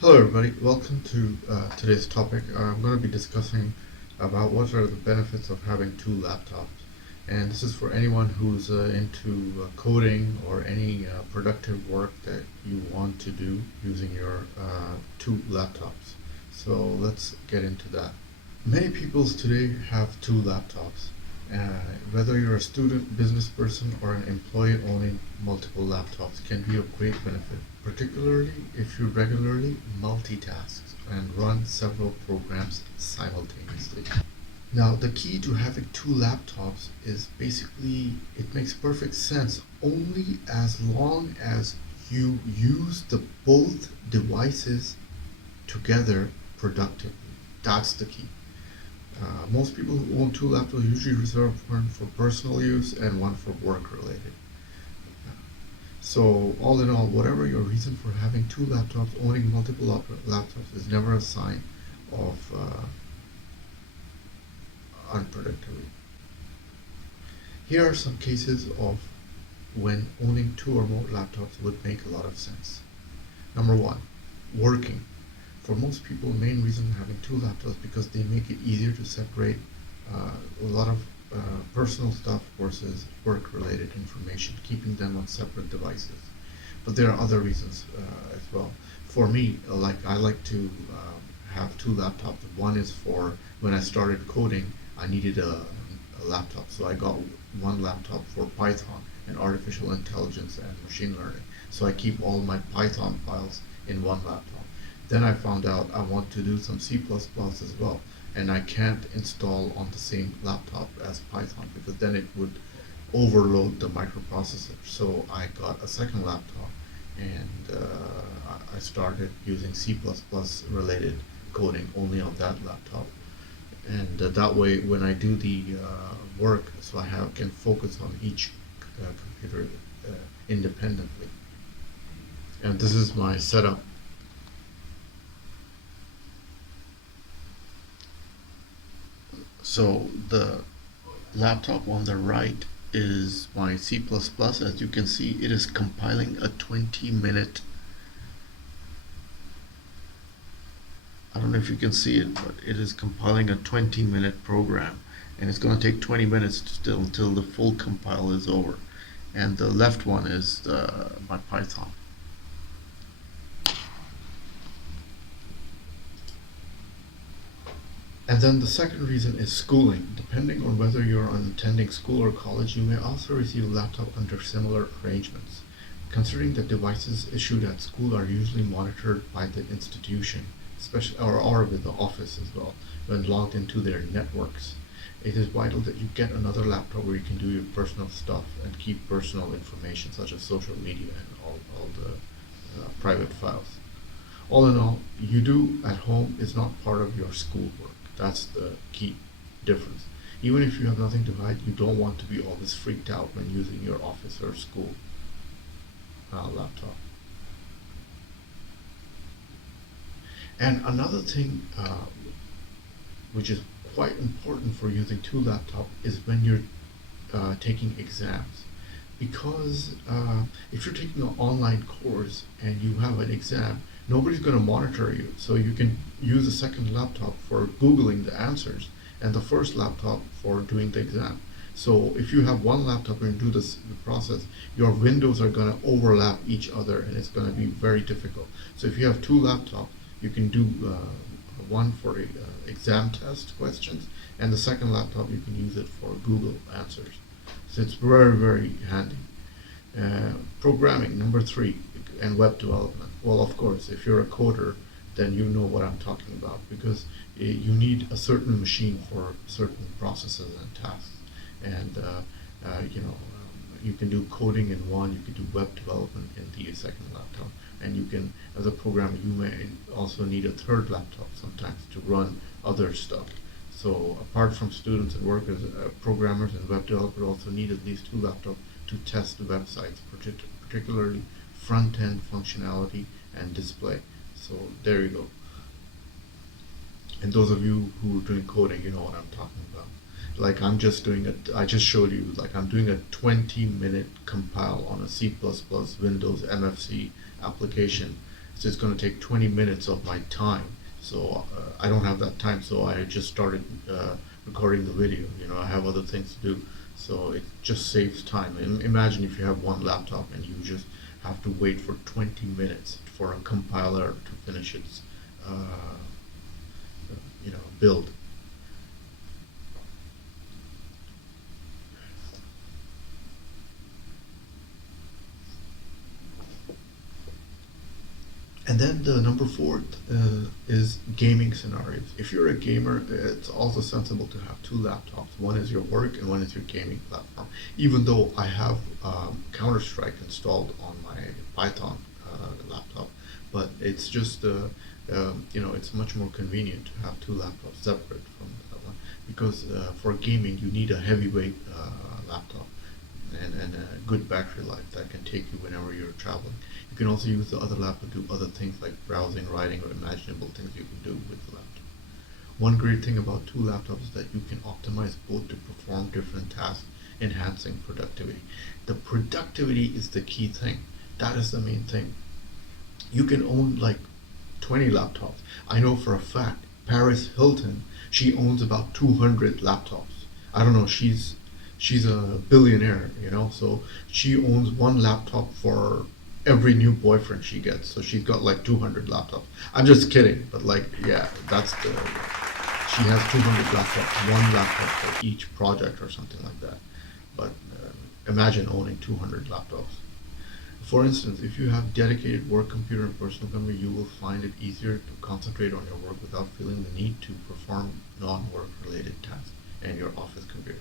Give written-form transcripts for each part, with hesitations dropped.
Hello, everybody. Welcome to today's topic. I'm going to be discussing about what are the benefits of having two laptops, and this is for anyone who's into coding or any productive work that you want to do using your two laptops. So let's get into that. Many people today have two laptops. Whether you're a student, business person, or an employee owning multiple laptops can be of great benefit, particularly if you regularly multitask and run several programs simultaneously. Now, the key to having two laptops is basically it makes perfect sense only as long as you use the both devices together productively. That's the key. Most people who own two laptops usually reserve one for personal use and one for work related. So, all in all, whatever your reason for having two laptops, owning multiple laptops is never a sign of unproductivity. Here are some cases of when owning two or more laptops would make a lot of sense. Number one, working. For most people, the main reason having two laptops because they make it easier to separate a lot of personal stuff versus work-related information, keeping them on separate devices. But there are other reasons as well. For me, like I like to have two laptops. One is for when I started coding, I needed a laptop, so I got one laptop for Python and artificial intelligence and machine learning. So I keep all my Python files in one laptop. Then I found out I want to do some C++ as well, and I can't install on the same laptop as Python because then it would overload the microprocessor. So I got a second laptop, and I started using C++ related coding only on that laptop. And that way, when I do the work, so I can focus on each computer independently. And this is my setup. So the laptop on the right is my C++. As you can see, it is compiling a 20-minute, I don't know if you can see it, but it is compiling a 20-minute program. And it's going to take 20 minutes still until the full compile is over. And the left one is my Python. And then the second reason is schooling. Depending on whether you're attending school or college, you may also receive a laptop under similar arrangements. Considering that devices issued at school are usually monitored by the institution, especially or with the office as well, when logged into their networks, it is vital that you get another laptop where you can do your personal stuff and keep personal information such as social media and all the private files. All in all, you do at home is not part of your schoolwork. That's the key difference. Even if you have nothing to hide, you don't want to be always freaked out when using your office or school laptop. And another thing which is quite important for using two laptops is when you're taking exams. Because if you're taking an online course and you have an exam, nobody's going to monitor you. So you can use a second laptop for Googling the answers and the first laptop for doing the exam. So if you have one laptop and do the process, your windows are going to overlap each other and it's going to be very difficult. So if you have two laptops, you can do one for exam test questions and the second laptop you can use it for Google answers. So it's very, very handy. Programming, number three, and web development. Well, of course, if you're a coder, then you know what I'm talking about because you need a certain machine for certain processes and tasks. And you can do coding in one, you can do web development in the second laptop, and you can, as a programmer, you may also need a third laptop sometimes to run other stuff. So apart from students and workers, programmers and web developers also need at least two laptops to test websites, particularly front-end functionality and display. So there you go. And those of you who are doing coding, you know what I'm talking about. Like I just showed you, like I'm doing a 20-minute compile on a C++ Windows MFC application So it's going to take 20 minutes of my time. So I don't have that time, so I just started recording the video. I have other things to do, so it just saves time. Imagine if you have one laptop and you just have to wait for 20 minutes for a compiler to finish its build. And then the number four is gaming scenarios. If you're a gamer, it's also sensible to have two laptops. One is your work and one is your gaming platform. Even though I have Counter-Strike installed on my Python laptop, but it's just it's much more convenient to have two laptops separate from that one, because for gaming you need a heavyweight laptop and a good battery life that can take you whenever you're traveling. You can also use the other laptop to do other things like browsing, writing, or imaginable things you can do with the laptop. One great thing about two laptops is that you can optimize both to perform different tasks, enhancing productivity. The productivity is the key thing. That is the main thing. You can own like 20 laptops. I know for a fact Paris Hilton, she owns about 200 laptops. I don't know, she's a billionaire, so she owns one laptop for every new boyfriend she gets. So she's got like 200 laptops. I'm just kidding, but like, yeah, she has 200 laptops, one laptop for each project or something like that. But imagine owning 200 laptops. For instance, if you have dedicated work computer and personal computer, you will find it easier to concentrate on your work without feeling the need to perform non-work related tasks and your office computer.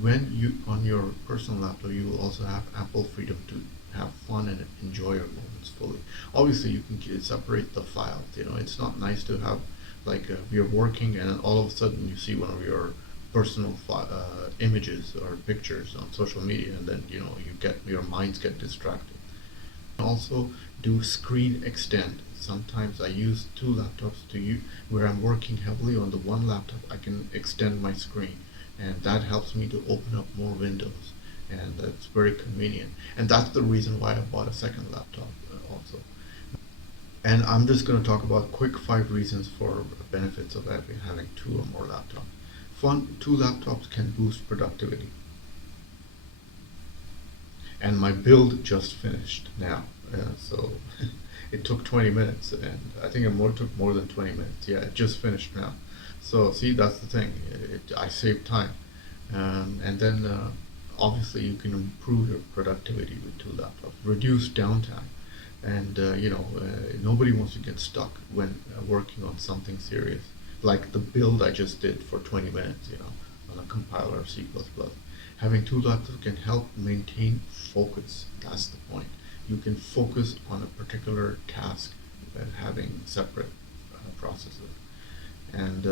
When you on your personal laptop, you will also have ample freedom to have fun and enjoy your moments fully. Obviously, you can separate the files. It's not nice to have like you're working and all of a sudden you see one of your personal images or pictures on social media, and then your minds get distracted. Also, do screen extend. Sometimes I use two laptops where I'm working heavily on the one laptop. I can extend my screen, and that helps me to open up more windows, and that's very convenient. And that's the reason why I bought a second laptop also. And I'm just going to talk about quick 5 reasons for benefits of having two or more laptops. Two laptops can boost productivity. And my build just finished now, so it took 20 minutes, and I think it took more than 20 minutes. Yeah, it just finished now. So see, that's the thing. I saved time, and then obviously you can improve your productivity with two laptops, reduce downtime, and nobody wants to get stuck when working on something serious, like the build I just did for 20 minutes, on a compiler of C++. Having two laptops can help maintain focus. That's the point. You can focus on a particular task when having separate processors. And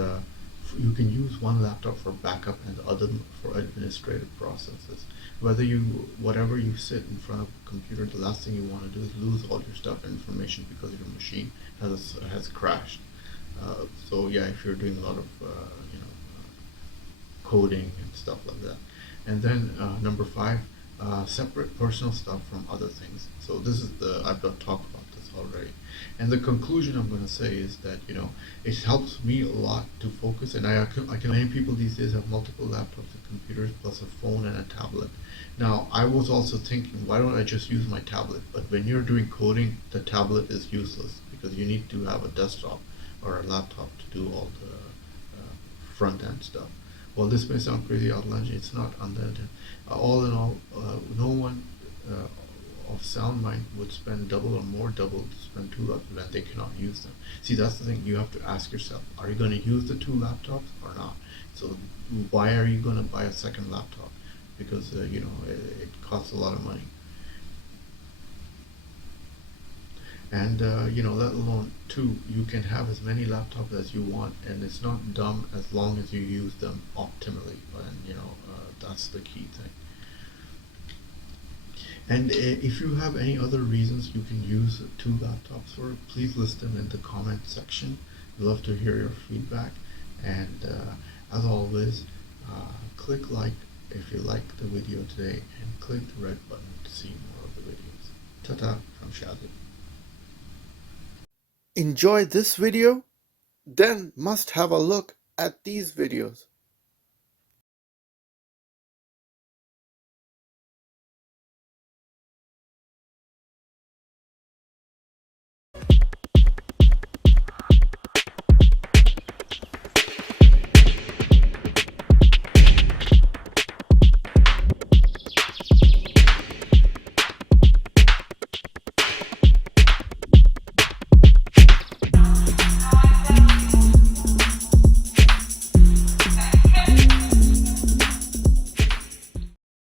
you can use one laptop for backup and the other for administrative processes. Whatever you sit in front of a computer, the last thing you want to do is lose all your stuff and information because your machine has crashed. So yeah, if you're doing a lot of coding and stuff like that. And then number 5, separate personal stuff from other things. So this is I've talked about this already. And the conclusion I'm going to say is that it helps me a lot to focus. And many people these days have multiple laptops and computers plus a phone and a tablet. Now I was also thinking, why don't I just use my tablet? But when you're doing coding, the tablet is useless because you need to have a desktop or a laptop to do all the front end stuff. Well, this may sound crazy outlandish. It's not unlimited. All in all, no one of sound mind would spend double to spend two laptops when they cannot use them. See, that's the thing. You have to ask yourself: are you going to use the two laptops or not? So, why are you going to buy a second laptop? Because it costs a lot of money. And let alone two, you can have as many laptops as you want, and it's not dumb as long as you use them optimally. And that's the key thing. And if you have any other reasons you can use two laptops for, please list them in the comment section. I'd love to hear your feedback. And as always, click like if you liked the video today, and click the red button to see more of the videos. Ta-ta from Shazzy. enjoy this video, then must have a look at these videos.